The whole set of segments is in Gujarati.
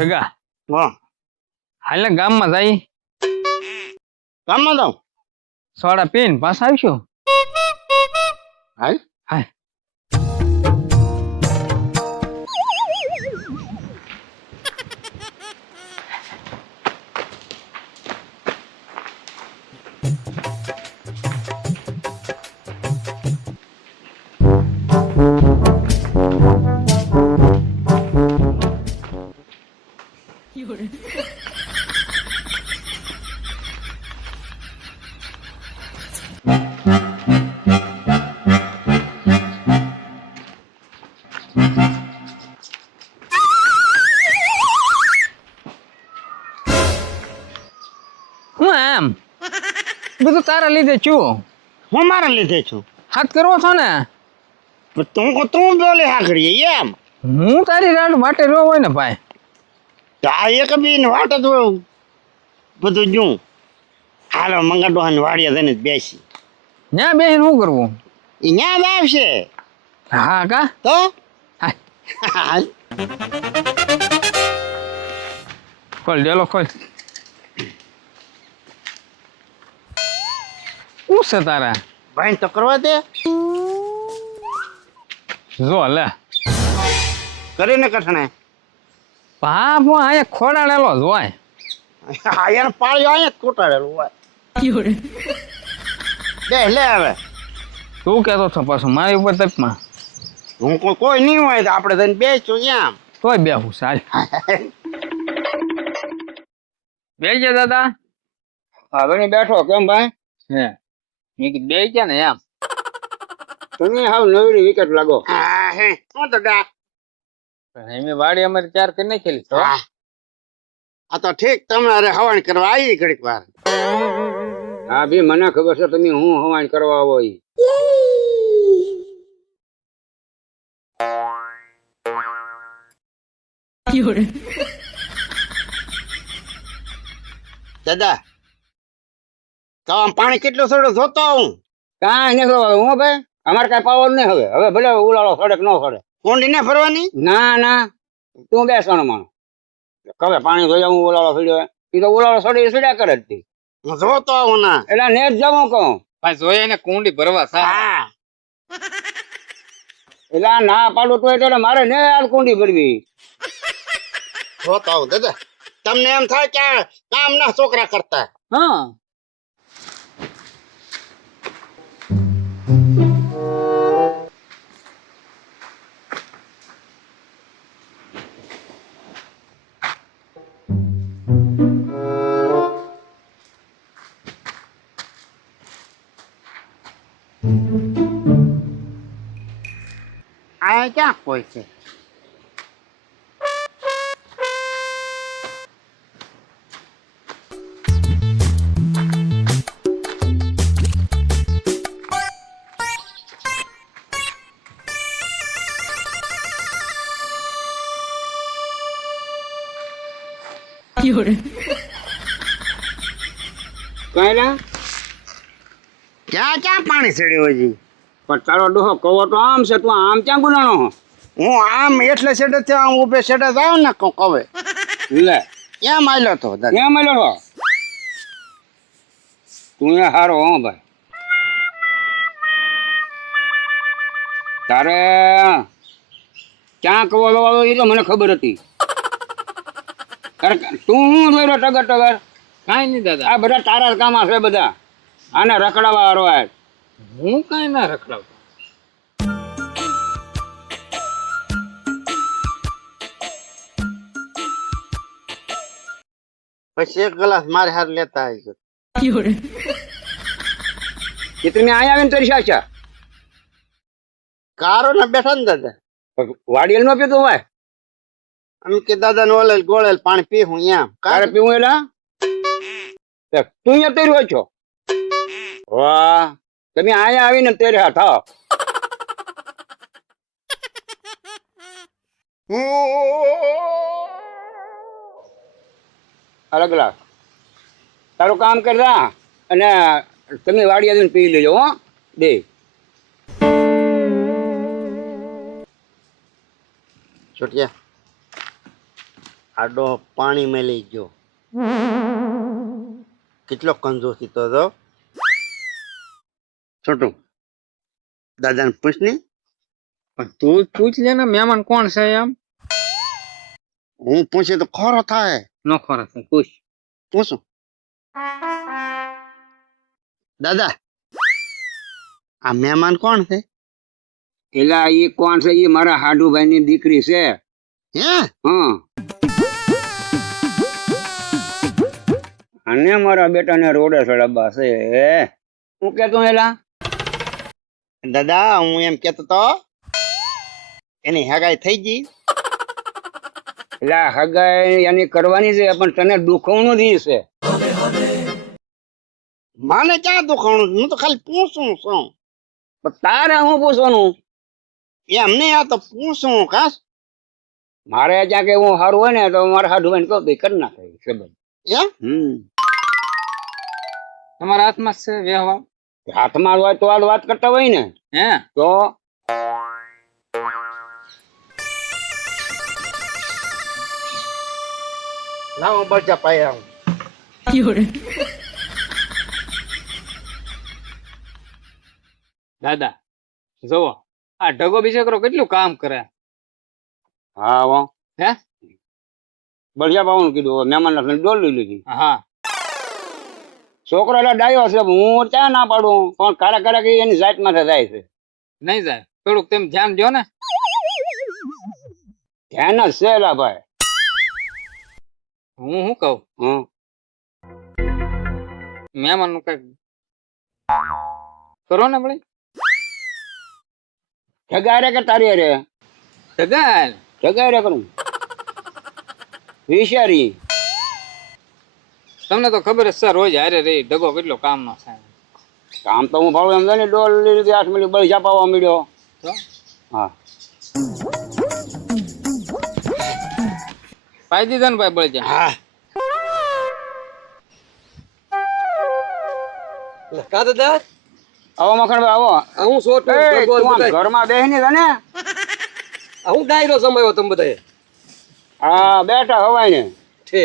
ટગા હા હાલે ગામમાં જાય કામમાં જાઉં સોડા પીને પાછા આવીશું. હાલ હાય હું એમ બધું તારા લીધે છું. હું મારા લીધે છું હાથ કરવો છો ને પણ તું બોલે હા કરીએ એમ હું તારી રાડ માટે રો હોય ને ભાઈ. આ એક બી ને વાટ જ બધું જું હાલો મંગળડોહા ને વાડિયા થઈને જ બેસી ત્યાં બેહીને શું કરવું? એ ન્યા જ આવશે હા કા તો હાય હાલ ખોલ ડેલો ખોલ. શું છે તારા? ભાઈ તો કરવા દે જો લે કરીને કઠણે બાપ હું અહીંયા ખોડાડેલો જ હોય. આયર પાળ્યો અહીંયા જ કોટાડેલું હોય બે લે હવે તું કહેતો છો પાછું મારી ઉપર તકમાં હું કોઈ નહીં હોય તો આપણે થઈને બેસું એમ તોય બેહું સાલ બેસજે દાદા. હા બની બેઠો કેમ ભાઈ હે મેં કીધું બેસી ગયા ને એમ. તમે હાવ નવરી વિકેટ લાગો હા હે હું તો ગા એમ વાડી અમારી ચાર કરી નાખેલી તો હા આ તો ઠીક તમારે હવાણ કરવા આવી ઘડીક વાર હા ભી મને ખબર છે તમે હું હવાણ કરવા આવો ઈ દાદા તો આમ પાણી કેટલું થોડું જોતો હું કાંઈ નહીં ખબર હું ભાઈ અમારે કાંઈ પાવર નહીં હવે ભલે ઉલાળો સડક ન સડે કોંડી ને ફરવાની ના ના તું બેસવાનો માનો કવે પાણી ધોઈ હું ઉલાળો ફીડ્યો એ તો ઉલાળો સડી સડ્યા કરે જ તી હું જોતો આવું ના એટલે ને જ જવું કહું ભાઈ જોઈએ ને કુંડી ભરવા હા એટલે ના પાડું તો એટલે મારે ને આ કુંડી ભરવી જોતો આવું દાદા તમને એમ થાય કે કામ ના છોકરા કરતા હા આ ક્યાં કોઈ છે ક્યાં ક્યાં પાણી ચડ્યું હોય જી પણ તારો ડોહો કવો તો આમ છે તું આમ ક્યાં ગુનાણો હો હું આમ એટલે છેડે થી આમ ઉભે છેડે જાવ ને કવે લે ક્યાં માયલો તો ક્યાં માયલો હો તું એ હારો હો ભાઈ તારે ક્યાં કવો ગવાળો એ તો મને ખબર હતી તું શું જોઈ ટગર ટગર કાંઈ નહીં દાદા. આ બધા તારા કામ છે બધા આને રખડાવા વાળો આ હું કાંઈ ના રખડાવતો. પછી એક ગ્લાસ મારે હાથ લેતા આવી કે તમે અહીંયા આવીને તરી સાચા કારો ને બેઠા ને દાદા વાડિયલ નો પીધું હોય અમે કે દાદા ને ઓલેલ ગોળેલ પાણી પીવું એમ કારે પીવું એલા તું અહીંયા તર્યો છો વાહ તમે અહીંયા આવીને તર્યા થાવ અલગ અલગ તારું કામ કરતા અને તમે વાડી આવીને પી લેજો હો બે છોટિયા આડો પાણી મેં લઈ ગયો. કેટલો કંજૂસી તો જો. છોટું દાદાને પૂછ ની. પણ તું જ પૂછ લે ને મહેમાન કોણ છે એમ. હું પૂછે તો ખોરો થાય. નો ખરા છે પૂછ. પૂછું દાદા આ મહેમાન કોણ છે? એલા એ કોણ છે? એ મારા હાડુભાઈ ની દીકરી છે. હે હા. અને મારા બેટાને રોડે ચડાવવા છે. હું કેતો એલા દાદા હું એમ કેતો તો એની હગાઈ થઈ ગઈ. એલા હગાઈ એની કરવાની છે પણ તને દુખવણું જ ઈ છે. માને ક્યાં દુખાણું? હું તો ખાલી પૂછું છું. પણ તારે હું પૂછવાનું? એમ નહીં આ તો પૂછું ખાસ. મારે ત્યાં કે હું સારું હોય ને તો મારા હાડુભાઈ કહું તો કરી નાખે સંબંધ. એમ તમારા હાથમાં છે વ્યવહાર. હાથમાં હોય તો આ વાત કરતા હોય ને. હે તો લાવો બચા પાયા હું. દાદા જોવો આ ઢગો બિચારો કેટલું કામ કરે. હા વો હે બળિયા પાવાનું કીધું મહેમાન ને ડોલ લઈ લીધી. હા છોકરો એટલે ડાયો છે. હું ક્યાં ના પાડું પણ કારા કારા કઈ એની જાત માથે જાય છે. નહીં જાય થોડુંક તેમ ધ્યાન દો ને. ધ્યાન જ છે એલા ભાઈ. હું શું કહું મહેમાન નું કઈક કરો ને ભાઈ. ઠગારે કે તારી રે ઠગારે કરું વિચારી. તમને તો ખબર જ છે રોજ હારે રહી ઢગો કેટલો કામ નો થાય. કામ તો હું ભાવ એમ ને ડોલ લીધી 8 મિનિટ બળી છાપાવા મળ્યો. હા પાઈ દીધા ને ભાઈ બળી જા. હા કા દાદા આવો મખણભાઈ આવો. હું શોટ ઘરમાં બેસી ને હું ડાયરો સમયો તમે બધા હા બેઠા હવાય ને છે.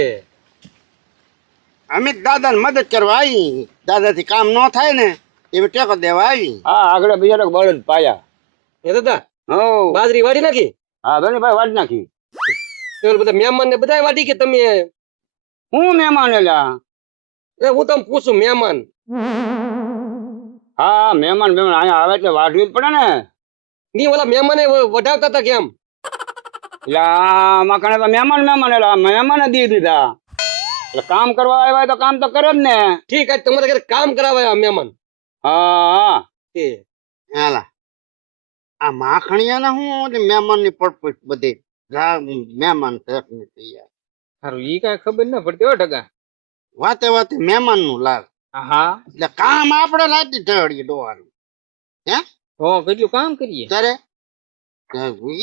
અમે દાદાને મદદ કરવા આવી. દાદાથી કામ ન થાય ને એમ ટેકો દેવા આવી. હા આગળ બીજા બળદ પાયા. એ દાદા હો બાજરી વાડી નાખી. હા બેન ભાઈ વાટ નાખી. બધા મહેમાન ને બધા વાડી કે તમે? હું મહેમાન એલા. એ હું તમને પૂછું મહેમાન. હા મહેમાન અહીંયા આવે એટલે વાઢવી જ પડે ને. ની ઓલા મહેમાને વઢાવતા હતા કેમ? એટલે મકાને તો મહેમાન એલા મહેમાને દી દીધા. એટલે કામ કરવા આવ્યા તો કામ તો કરે જ ને. ઠીક છે તમારે ઘરે કામ કરાવાયા મહેમાન. હા એ હાલા આ માખણિયા હું મહેમાન ની પડપડ બધી મહેમાન તૈયાર. સારું ઈ કઈ ખબર ના પડતી હો ટકા. વાતે વાતે મહેમાન નું લાલ. હા એટલે કામ આપડે લાગી ઢળીએ ડોવાનું. હે હો કેટલું કામ કરીએ ત્યારે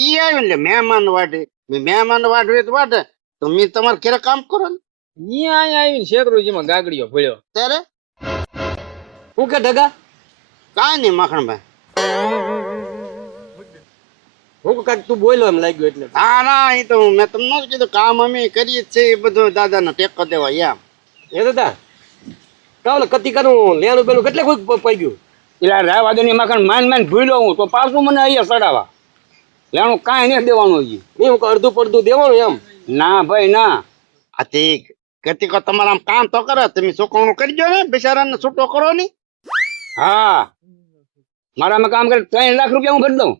ઈ આવ્યું એટલે મહેમાન વાટે. મહેમાન વાટવે તો વાટે તો મેં તમારે ઘરે કામ કરો ને. અહીંયા આવીને શેકરોજીમાં ગાગડીઓ ભળ્યો. ત્યારે હું કે ઢગા કાંઈ નહીં માખણભાઈ. હું કાંઈક તું બોલ્યો એમ લાગ્યું એટલે. હા ના એ તો મેં તમને જ કીધું કામ અમે કરીએ જ છે એ બધું દાદાને ટેકો દેવા એમ. એ દાદા કાવલે કતિકાનું લેણું બેનું કેટલે કોઈ પડી ગયું? એટલે રાવાદની માખણ માન ભૂલ્યો હું તો પાછું મને અહીંયા ચડાવવા. લેણું કાંઈ નથી દેવાનું હજી. નહીં હું અડધું પડધું દેવાનું એમ. ના ભાઈ ના. આથી કતિકો તમારા કામ તો કરે તમે સુકવણું કરજો ને બિચારાને છૂટો કરો ને. હા મારામાં કામ કરે 3 લાખ રૂપિયા હું ભરી દઉં.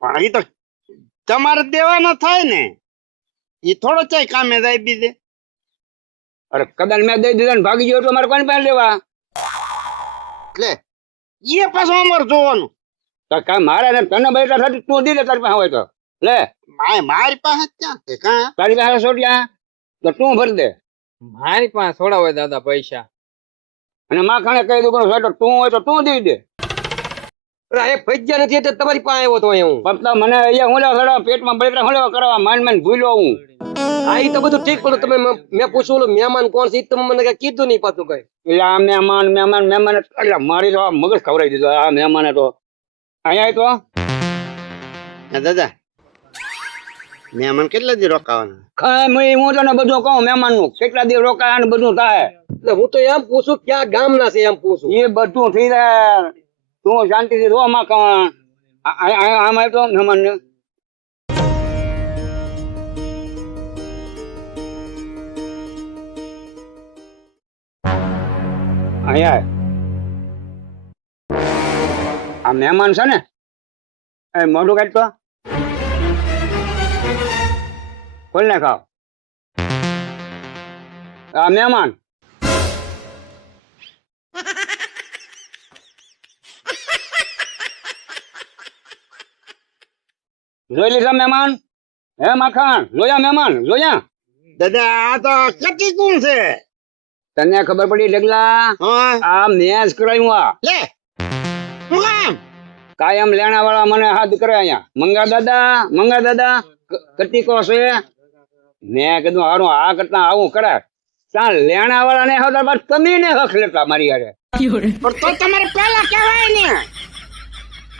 પણ એ તો તમારે દેવાના થાય ને. એ થોડો ચાય કામે જાય બીજે. અરે કદાચ મેં દઈ દીધા ને ભાગી ગયો તો મારે કોની પાસે લેવા? એટલે એ પાછું અમારે જોવાનું. તો કાંઈ મારે ને તને બેટા થતી તું દીધે તારી પાસે હોય તો લે. મારી પાસે ક્યાં છે કાં? તારી પાસે છોટ્યા તો તું ભરી દે. મારી પાસે થોડા હોય દાદા પૈસા. અને માખણે કહી દઉં છોટો તું હોય તો તું દઈ દે. એ ભજ્યા નથી એટલે તમારી પાસે આવ્યો તો હું. પણ મને અહીંયા હું લેવા પેટમાં બળતરા હું લેવા કરવા માન ભૂલ્યો હું. આ ઈ તો બધું ઠીક પણ તમે મેં પૂછ્યું ઓલું મહેમાન કોણ છે તમે મને કઈ કીધું નહીં પાછું કઈ. એટલે આ મહેમાન એટલે મારી તો મગજ ખવડાવી દીધું. આ મહેમાને તો અહીંયા તો દાદા મહેમાન કેટલા દી રોકાવાના? ખાય હું તને બધું કહું મહેમાન નું કેટલા દિવસ રોકાય ને બધું થાય એટલે હું તો એમ પૂછું ક્યાં ગામના છે એમ પૂછું. એ બધું થઈ જાય તું શાંતિથી રો માખણ આમ આવ્યો મહેમાન ને અહીંયા આ મહેમાન છે ને એ મોઢું કાઢતો ખોલ ને ખાવ આ મહેમાન જોઈ લીધા મહેમાન હે માખણ જોયા મહેમાન જોયા દાદા આ તો કેટલી કોણ છે? તને ખબર પડી ઢગલા હા આ મેચ કરાયું આ લે હું કામ? કાયમ લેણા વાળા મને હાથ કરે અહીંયા મંગા દાદા કટીકો છે મેં કીધું હારું આ કરતા આવું કરે ત્યાં લેણા વાળા ને હતા બસ તમે ને હક લેતા મારી યારે પણ તો તમારે પહેલા કહેવાય ને.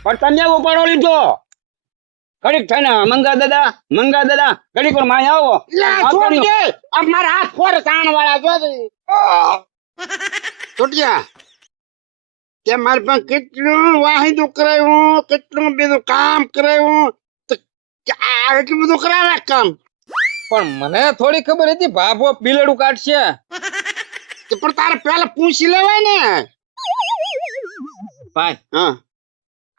પણ તમે ઉપાડો લીધો ઘડીક થાય ને મંગા દાદા ઘડીક પર માય આવો લે છોડ દે આ મારા હાથ ફોર કાણ વાળા જો છોટિયા તે મારે પણ કેટલું વાહિદું કરાયું કેટલું બધું કામ કરાયું તો આ એટલું બધું કરાવે કામ. પણ મને થોડી ખબર હતી ભાભો બિલડું કાઢશે તો પણ તારે પહેલા પૂછી લેવાય ને. ભાઈ હા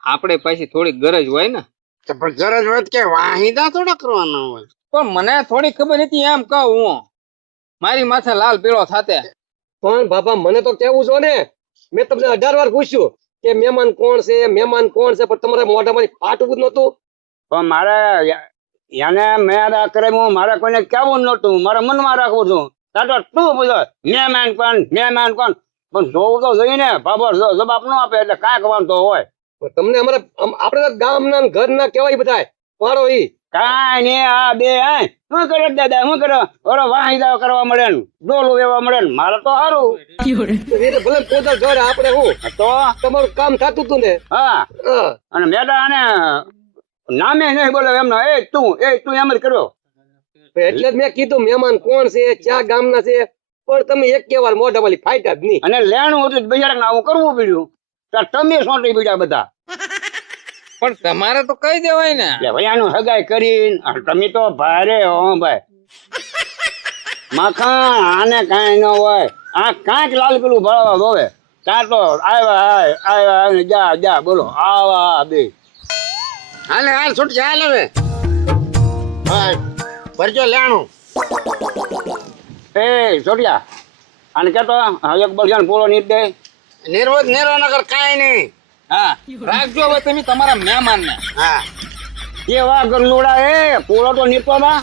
આપણે પાછી થોડી ગરજ હોય ને તો પણ ગરજ હોય તો કે વાહિદા થોડા કરવાના હોય. પણ મને થોડી ખબર હતી એમ કહું હું મારી માથે લાલ પીળો થાતે પણ બાપા મને તો કેવું છો ને મેં તમને 18 વાર પૂછ્યું કે મહેમાન કોણ છે પણ તમારે મોઢામાંથી ફાટવું જ નતું. પણ મારે એને મેં કરાવ્યું મારે કોઈને કેવું નતું મારે મનમાં રાખવું છું તાતો તું પૂછો મહેમાન કોણ પણ જોવું તો જોઈએ ને બાબર જવાબ ન આપે એટલે કાંઈક વાંધો હોય પણ તમને અમારે આપણે તો ગામના ને ઘરના કેવાય બધા પાડો ઈ કાંઈ નહીં આ બે શું કરે દાદા શું કરે ઓરો વાહિદા કરવા મળે ને ડોલું વેવા મળે ને મારે તો સારું એ તો ભલે પોતા ઘર આપણે હું તો તમારું કામ થતું હતું ને. હા હા. અને મેડા અને નામે નહીં બોલે એમનો એ તું એમ જ કર્યો એટલે જ મેં કીધું મહેમાન કોણ છે ક્યાં ગામના છે પણ તમે એક વાર મોઢા વાળી ફાટ્યા જ નહીં. અને લેણું હતું બિચારા આવું કરવું પડ્યું તો તમે સોંટી બીજા બધા પણ તમારે તો કહી દેવાય ને એટલે ભાઈ આનું હગાઈ કરીને તમે તો ભારે હો ભાઈ માખણ આને કાંઈ ન હોય આ કાંઈક લાલ પેલું ભળવા જોવે ત્યાં તો આવ્યા જા બોલો આવા બે હાલે હાલ છૂટ હાલ હવે હા ભરજો લેણું. એ છોટિયા આને કેતો એક બળજાન પોલો નીટ દે નિર્વોધ નિર્વ નગર કાંઈ નહીં. હા રાખજો હવે તમે તમારા મહેમાન ને હા એ વા ગરલુડા એ પોલો તો નીટો ના